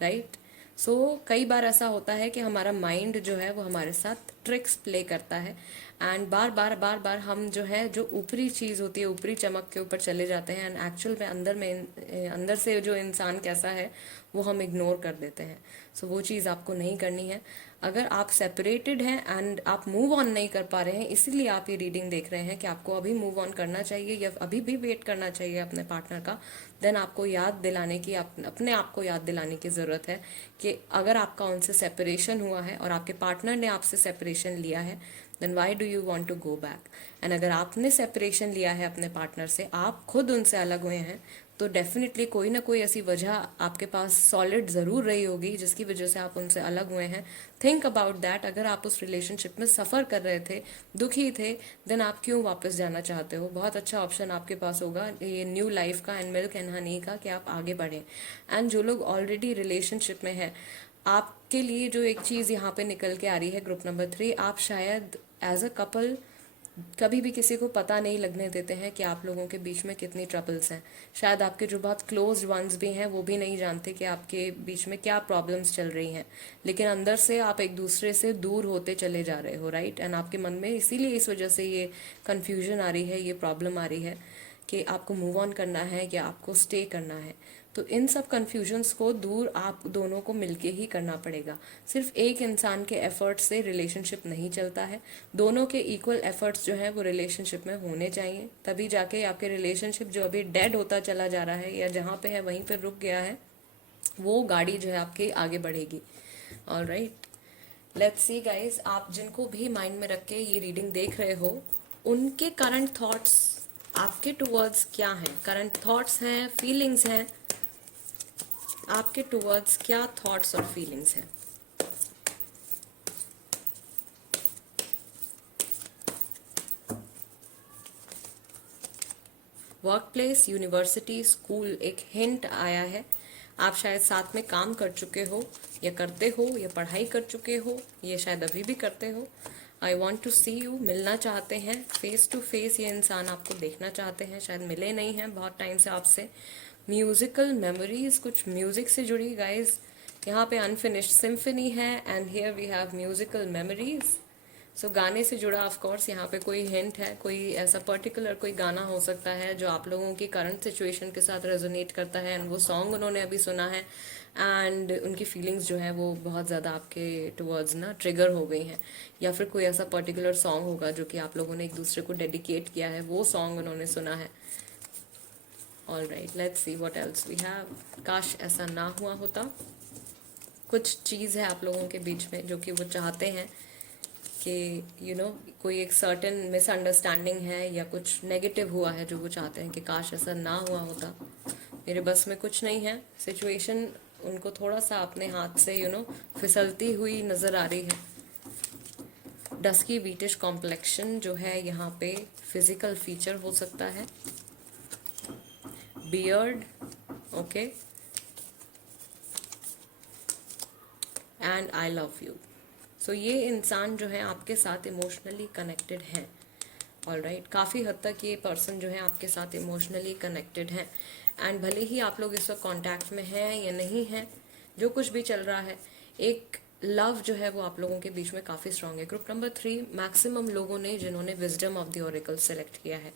राइट। सो कई बार ऐसा होता है कि हमारा माइंड जो है वो हमारे साथ ट्रिक्स प्ले करता है, एंड बार बार बार बार हम जो है, जो ऊपरी चीज़ होती है, ऊपरी चमक के ऊपर चले जाते हैं, एंड एक्चुअल में अंदर से जो इंसान कैसा है वो हम इग्नोर कर देते हैं। सो वो चीज़ आपको नहीं करनी है। अगर आप सेपरेटेड हैं एंड आप मूव ऑन नहीं कर पा रहे हैं, इसीलिए आप ये रीडिंग देख रहे हैं कि आपको अभी मूव ऑन करना चाहिए या अभी भी वेट करना चाहिए अपने पार्टनर का, देन आपको याद दिलाने की, अपने आप को याद दिलाने की ज़रूरत है कि अगर आपका उनसे सेपरेशन हुआ है और आपके पार्टनर ने आपसे सेपरेशन लिया है, then why do you want to go back. And अगर आपने सेपरेशन लिया है अपने पार्टनर से, आप खुद उनसे अलग हुए हैं, तो डेफिनेटली कोई ना कोई ऐसी वजह आपके पास सॉलिड ज़रूर रही होगी जिसकी वजह से आप उनसे अलग हुए हैं। Think about that. अगर आप उस रिलेशनशिप में सफ़र कर रहे थे, दुखी थे, देन आप क्यों वापस जाना चाहते हो। बहुत अच्छा ऑप्शन आपके पास होगा ये न्यू लाइफ का एंड मिल्क एंड हनी का, कि आप आगे बढ़ें। एंड जो लोग ऑलरेडी रिलेशनशिप में हैं, आपके लिए जो एक चीज़ यहाँ पे निकल के आ रही है, ग्रुप नंबर 3, आप शायद एज अ कपल कभी भी किसी को पता नहीं लगने देते हैं कि आप लोगों के बीच में कितनी ट्रबल्स हैं। शायद आपके जो बहुत क्लोज वंस भी हैं वो भी नहीं जानते कि आपके बीच में क्या प्रॉब्लम्स चल रही हैं, लेकिन अंदर से आप एक दूसरे से दूर होते चले जा रहे हो, राइट। एंड आपके मन में इसीलिए इस वजह से ये कन्फ्यूजन आ रही है, ये प्रॉब्लम आ रही है कि आपको मूव ऑन करना है या आपको स्टे करना है। तो इन सब कन्फ्यूजन्स को दूर आप दोनों को मिलके ही करना पड़ेगा। सिर्फ एक इंसान के एफर्ट्स से रिलेशनशिप नहीं चलता है, दोनों के इक्वल एफर्ट्स जो है वो रिलेशनशिप में होने चाहिए, तभी जाके आपके रिलेशनशिप जो अभी डेड होता चला जा रहा है या जहाँ पे है वहीं पर रुक गया है, वो गाड़ी जो है आपकी आगे बढ़ेगी। ऑलराइट, लेट्स सी गाइज, आप जिनको भी माइंड में रख के ये रीडिंग देख रहे हो, उनके करंट थॉट्स आपके टुवर्ड्स क्या हैं। करंट थॉट्स हैं, फीलिंग्स हैं, आपके टुवर्ड्स क्या थॉट्स और फीलिंग्स हैं। वर्क प्लेस, यूनिवर्सिटी, स्कूल, एक हिंट आया है। आप शायद साथ में काम कर चुके हो या करते हो या पढ़ाई कर चुके हो या शायद अभी भी करते हो। I want to see you, मिलना चाहते हैं फेस टू फेस, ये इंसान आपको देखना चाहते हैं, शायद मिले नहीं हैं बहुत टाइम से आपसे। म्यूजिकल मेमोरीज, कुछ म्यूजिक से जुड़ी गाइज, यहाँ पे अनफिनिश्ड सिम्फनी है and here we have musical memories. So गाने से जुड़ा ऑफ कोर्स यहाँ पे कोई हिंट है, कोई ऐसा पर्टिकुलर कोई गाना हो सकता है जो आप लोगों की करंट सिचुएशन के साथ रेजोनेट करता है, एंड वो सॉन्ग उन्होंने अभी सुना है एंड उनकी फीलिंग्स जो है वो बहुत ज़्यादा आपके टुवर्ड्स ना ट्रिगर हो गई हैं, या फिर कोई ऐसा पर्टिकुलर सॉन्ग होगा जो कि आप लोगों ने एक दूसरे को डेडिकेट किया है, वो सॉन्ग उन्होंने सुना है। All right, let's see what else we have. काश ऐसा ना हुआ होता। कुछ चीज़ है आप लोगों के बीच में जो कि वो चाहते हैं कि कोई एक सर्टेन मिसअंडरस्टैंडिंग है या कुछ नेगेटिव हुआ है जो वो चाहते हैं कि काश ऐसा ना हुआ होता। मेरे बस में कुछ नहीं है, सिचुएशन उनको थोड़ा सा अपने हाथ से फिसलती हुई नज़र आ रही है। डस्की वीटिश कॉम्प्लेक्शन जो है यहाँ पे फिजिकल फीचर हो सकता है। Beard, okay, and I love you. So ये इंसान जो है आपके साथ इमोशनली कनेक्टेड है। ऑलराइट, काफ़ी हद तक ये पर्सन जो है आपके साथ इमोशनली कनेक्टेड है, एंड भले ही आप लोग इस वक्त कॉन्टैक्ट में हैं या नहीं हैं, जो कुछ भी चल रहा है, एक लव जो है वो आप लोगों के बीच में काफ़ी स्ट्रांग है। ग्रुप नंबर 3, मैक्सिमम लोगों ने जिन्होंने wisdom of the Oracle select किया है,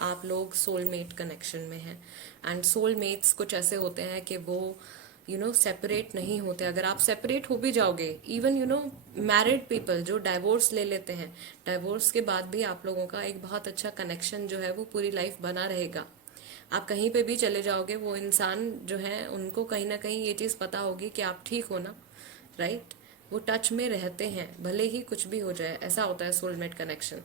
आप लोग सोलमेट कनेक्शन में हैं। एंड सोलमेट्स कुछ ऐसे होते हैं कि वो सेपरेट नहीं होते। अगर आप सेपरेट हो भी जाओगे, इवन मैरिड पीपल जो डाइवोर्स ले लेते हैं, डाइवोर्स के बाद भी आप लोगों का एक बहुत अच्छा कनेक्शन जो है वो पूरी लाइफ बना रहेगा। आप कहीं पे भी चले जाओगे, वो इंसान जो है उनको कहीं ना कहीं ये चीज़ पता होगी कि आप ठीक हो ना, राइट। वो टच में रहते हैं, भले ही कुछ भी हो जाए, ऐसा होता है सोलमेट कनेक्शन।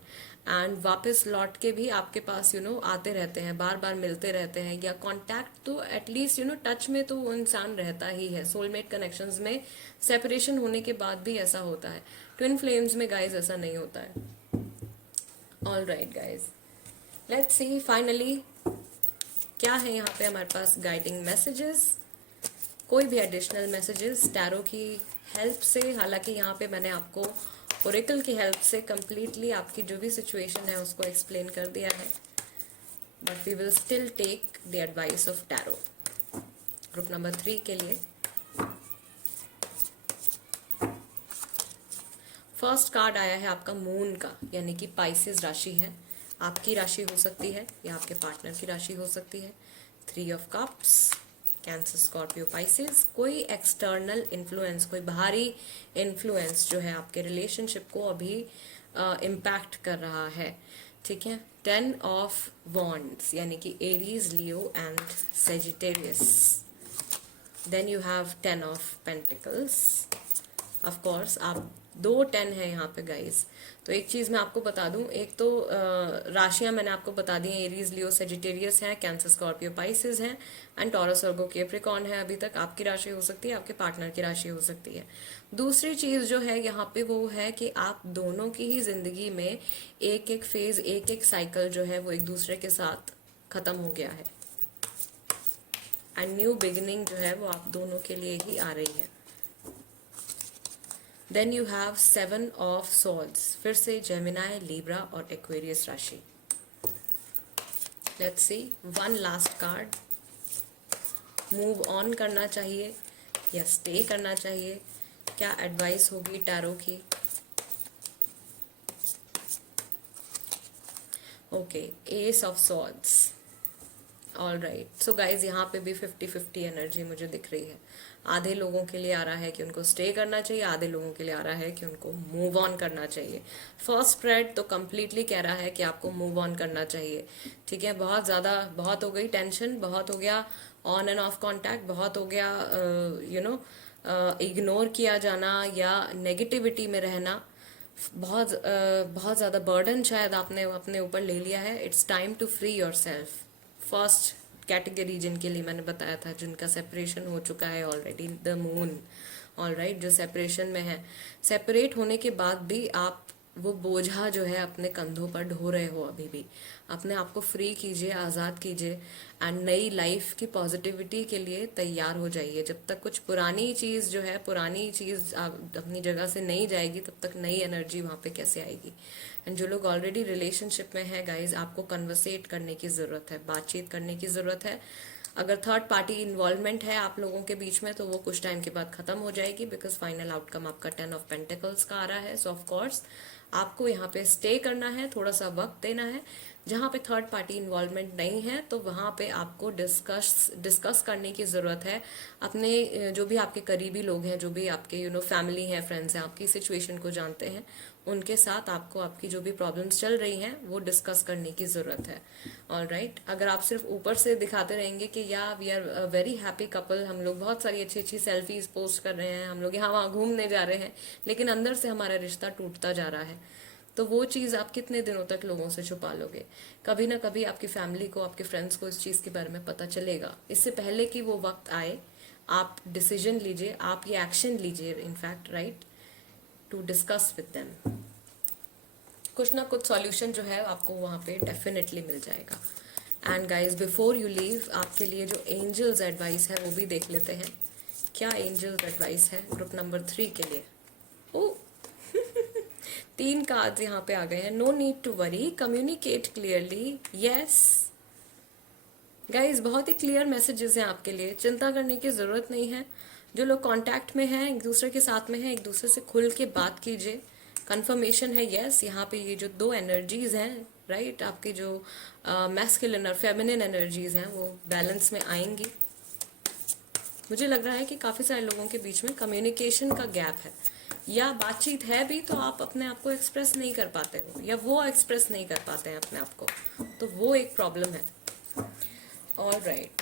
एंड वापस लौट के भी आपके पास आते रहते हैं, बार बार मिलते रहते हैं, या कांटेक्ट तो एटलीस्ट टच में तो वो इंसान रहता ही है। सोलमेट कनेक्शंस में सेपरेशन होने के बाद भी ऐसा होता है, ट्विन फ्लेम्स में गाइज ऐसा नहीं होता है। All right guys, let's C finally क्या है यहाँ पे हमारे पास गाइडिंग मैसेजेस, कोई भी एडिशनल मैसेजेस टैरो की हेल्प से। हालांकि यहाँ पे मैंने आपको ओरेकल की हेल्प से कंप्लीटली आपकी जो भी सिचुएशन है उसको एक्सप्लेन कर दिया है, but we will still take the advice of tarot. Group number 3 के लिए फर्स्ट कार्ड आया है आपका मून का, यानी कि पाइसेस राशि है। आपकी राशि हो सकती है या आपके पार्टनर की राशि हो सकती है। 3 of cups, Cancer, Scorpio, Pisces. कोई एक्सटर्नल इन्फ्लुएंस, कोई बाहरी इन्फ्लुएंस जो है आपके रिलेशनशिप को अभी इम्पैक्ट कर रहा है, ठीक है। 10 ऑफ वॉन्ड्स, यानी कि Aries, Leo and Sagittarius. Then you have 10 of pentacles. Of course आप 2 10 है यहाँ पे गाइस। तो एक चीज मैं आपको बता दूं, एक तो राशियां मैंने आपको बता दी हैं, एरीज, लियो, सेजिटेरियस है, कैंसर, स्कॉर्पियो, पाइसेस है, एंड टॉरस, वर्गो, कैप्रिकॉर्न है। अभी तक आपकी राशि हो सकती है, आपके पार्टनर की राशि हो सकती है। दूसरी चीज जो है यहाँ पे वो है कि आप दोनों की ही जिंदगी में एक एक फेज, एक एक साइकिल जो है वो एक दूसरे के साथ खत्म हो गया है, एंड न्यू बिगिनिंग जो है वो आप दोनों के लिए ही आ रही है। Then you have 7 of swords, फिर से जेमिनाई, लिब्रा और एक्वेरियस राशि। Let's see one last card, move on करना चाहिए या स्टे करना चाहिए, क्या एडवाइस होगी टैरो की। Okay, S of swords. All right, so guys यहाँ पे भी 50-50 एनर्जी मुझे दिख रही है। आधे लोगों के लिए आ रहा है कि उनको स्टे करना चाहिए, आधे लोगों के लिए आ रहा है कि उनको मूव ऑन करना चाहिए। फर्स्ट स्प्रेड तो कम्प्लीटली कह रहा है कि आपको मूव ऑन करना चाहिए, ठीक है। बहुत हो गई टेंशन, बहुत हो गया ऑन एंड ऑफ कॉन्टैक्ट, बहुत हो गया इग्नोर किया जाना या नेगेटिविटी में रहना, बहुत ज़्यादा बर्डन शायद आपने अपने ऊपर ले लिया है। It's time to free yourself. First category जिनके लिए मैंने बताया था, जिनका सेपरेशन हो चुका है ऑलरेडी, द मून, ऑलराइट, जो सेपरेशन में है, सेपरेट होने के बाद भी आप वो बोझा जो है अपने कंधों पर ढो रहे हो, अभी भी अपने आप को फ्री कीजिए, आज़ाद कीजिए, एंड नई लाइफ की पॉजिटिविटी के लिए तैयार हो जाइए। जब तक कुछ पुरानी चीज़ जो है, पुरानी चीज़ अपनी जगह से नहीं जाएगी, तब तक नई एनर्जी वहाँ पे कैसे आएगी। एंड जो लोग ऑलरेडी रिलेशनशिप में है गाइज, आपको कन्वर्सेट करने की ज़रूरत है, बातचीत करने की ज़रूरत है। अगर थर्ड पार्टी इन्वॉल्वमेंट है आप लोगों के बीच में तो वो कुछ टाइम के बाद खत्म हो जाएगी, बिकॉज फाइनल आउटकम आपका 10 ऑफ पेंटिकल्स का आ रहा है। सो ऑफ कोर्स आपको यहाँ पे स्टे करना है, थोड़ा सा वक्त देना है। जहाँ पे थर्ड पार्टी इन्वॉल्वमेंट नहीं है तो वहाँ पे आपको डिस्कस करने की ज़रूरत है। अपने जो भी आपके करीबी लोग हैं, जो भी आपके फैमिली हैं, फ्रेंड्स हैं, आपकी सिचुएशन को जानते हैं, उनके साथ आपको आपकी जो भी प्रॉब्लम्स चल रही हैं वो डिस्कस करने की ज़रूरत है। ऑलराइट, अगर आप सिर्फ ऊपर से दिखाते रहेंगे कि या we are very happy couple, हम लोग बहुत सारी अच्छी अच्छी सेल्फीज पोस्ट कर रहे हैं, हम लोग यहाँ वहाँ घूमने जा रहे हैं, लेकिन अंदर से हमारा रिश्ता टूटता जा रहा है, तो वो चीज़ आप कितने दिनों तक लोगों से छुपा लोगे। कभी ना कभी आपकी फैमिली को, आपके फ्रेंड्स को इस चीज़ के बारे में पता चलेगा। इससे पहले कि वो वक्त आए, आप डिसीजन लीजिए, आप ये एक्शन लीजिए, in fact, right, to discuss with them. कुछ ना कुछ सॉल्यूशन जो है आपको वहाँ पे डेफिनेटली मिल जाएगा। And guys, before you leave, आपके लिए जो एंजल्स एडवाइस है वो भी देख लेते हैं। क्या एंजल्स एडवाइस है ग्रुप नंबर 3 के लिए। ओ 3 कार्ड्स यहाँ पे आ गए हैं। No need to worry, communicate clearly. Yes guys, बहुत ही क्लियर मैसेजेस हैं आपके लिए, चिंता करने की ज़रूरत नहीं है। जो लोग कांटेक्ट में हैं, एक दूसरे के साथ में हैं, एक दूसरे से खुल के बात कीजिए। कंफर्मेशन है यस, यहाँ पे ये जो 2 एनर्जीज हैं, राइट, आपकी जो मैस्कुलिन और फेमिनिन एनर्जीज हैं वो बैलेंस में आएंगी। मुझे लग रहा है कि काफ़ी सारे लोगों के बीच में कम्युनिकेशन का गैप है, या बातचीत है भी तो आप अपने आप को एक्सप्रेस नहीं कर पाते हो, या वो एक्सप्रेस नहीं कर पाते हैं अपने आप को, तो वो एक प्रॉब्लम है। All right,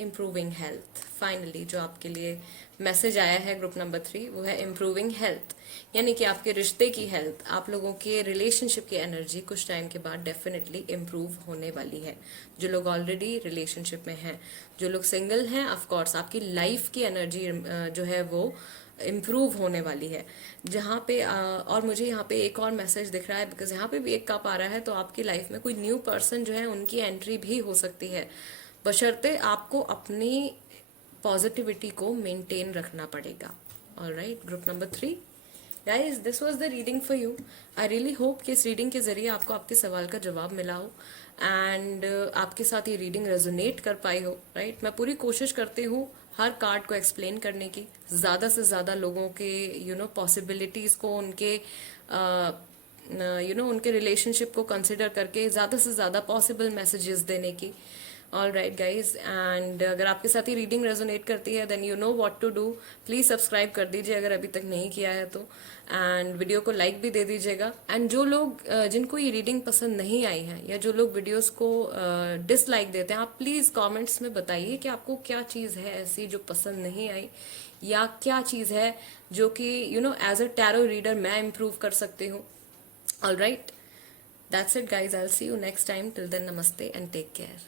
improving health, finally जो आपके लिए मैसेज आया है ग्रुप नंबर 3 वो है इम्प्रूविंग हेल्थ, यानी कि आपके रिश्ते की हेल्थ, आप लोगों के रिलेशनशिप की एनर्जी कुछ टाइम के बाद डेफिनेटली इम्प्रूव होने वाली है। जो लोग ऑलरेडी रिलेशनशिप में हैं, जो लोग सिंगल हैं, ऑफ कोर्स आपकी लाइफ की एनर्जी जो है वो इम्प्रूव होने वाली है। जहाँ पे और मुझे यहाँ पे एक और मैसेज दिख रहा है, बिकॉज यहाँ पे भी एक कप आ रहा है, तो आपकी लाइफ में कोई न्यू पर्सन जो है उनकी एंट्री भी हो सकती है, बशर्ते आपको अपनी पॉजिटिविटी को मेंटेन रखना पड़ेगा। Alright, group number 3 guys, this was the reading for you. I really hope कि इस रीडिंग के जरिए आपको आपके सवाल का जवाब मिला हो एंड आपके साथ ये रीडिंग रेजोनेट कर पाई हो। राइट, मैं पूरी कोशिश करती हूँ हर कार्ड को एक्सप्लेन करने की, ज़्यादा से ज़्यादा लोगों के पॉसिबिलिटीज़ को, उनके उनके रिलेशनशिप को कंसिडर करके ज़्यादा से ज़्यादा पॉसिबल मैसेजेस देने की। ऑल राइट गाइज, एंड अगर आपके साथ ही रीडिंग रेजोनेट करती है then you know what to do. Please subscribe कर दीजिए अगर अभी तक नहीं किया है तो, एंड वीडियो को लाइक भी दे दीजिएगा। एंड जो लोग जिनको ये रीडिंग पसंद नहीं आई है, या जो लोग वीडियोस को डिसलाइक देते हैं, आप प्लीज़ कमेंट्स में बताइए कि आपको क्या चीज़ है ऐसी जो पसंद नहीं आई, या क्या चीज़ है जो कि एज अ टैरो रीडर मैं इम्प्रूव कर सकती हूँ। All right, that's it guys, I'll see you next time. Till then, namaste and take care.